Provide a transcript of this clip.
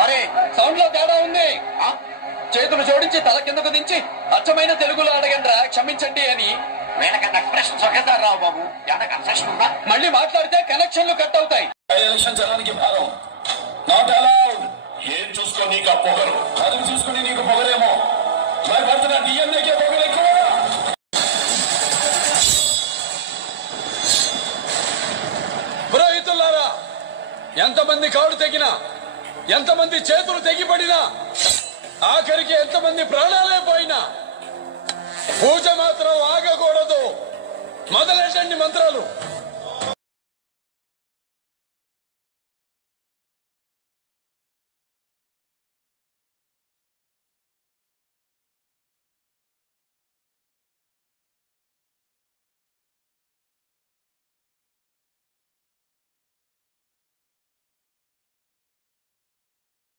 అరే సౌండ్ లో తేడా ఉంది. చేతులు జోడించి తల కిందకు దించి అచ్చమైన తెలుగులో అడగండి క్షమించండి అని. వీళ్ళకన్నా ఎక్స్ప్రెషన్ సొగేదారు రావు బాబు. ఏమన్నా కన్సెషన్ ఉందా? మళ్ళీ మాట్లాడితే కనెక్షన్లు కట్ అవుతాయి. ఎలక్షన్ జనానికి భారం. Not allowed. ఏం చూసుకో నీకు పొగరు, చదువు చూసుకుని నీకు పొగరేమో. మరి పడుతున్న డిఎన్ఏకే పొగరు ఎక్కువ. పురోహితులారా, ఎంతమంది కాళ్ళు తెగినా, ఎంతమంది చేతులు తెగిపడినా, ఆఖరికి ఎంతమంది ప్రాణాలే పోయినా పూజ మాత్రం ఆగకూడదు. మొదలెట్టండి మంత్రాలు.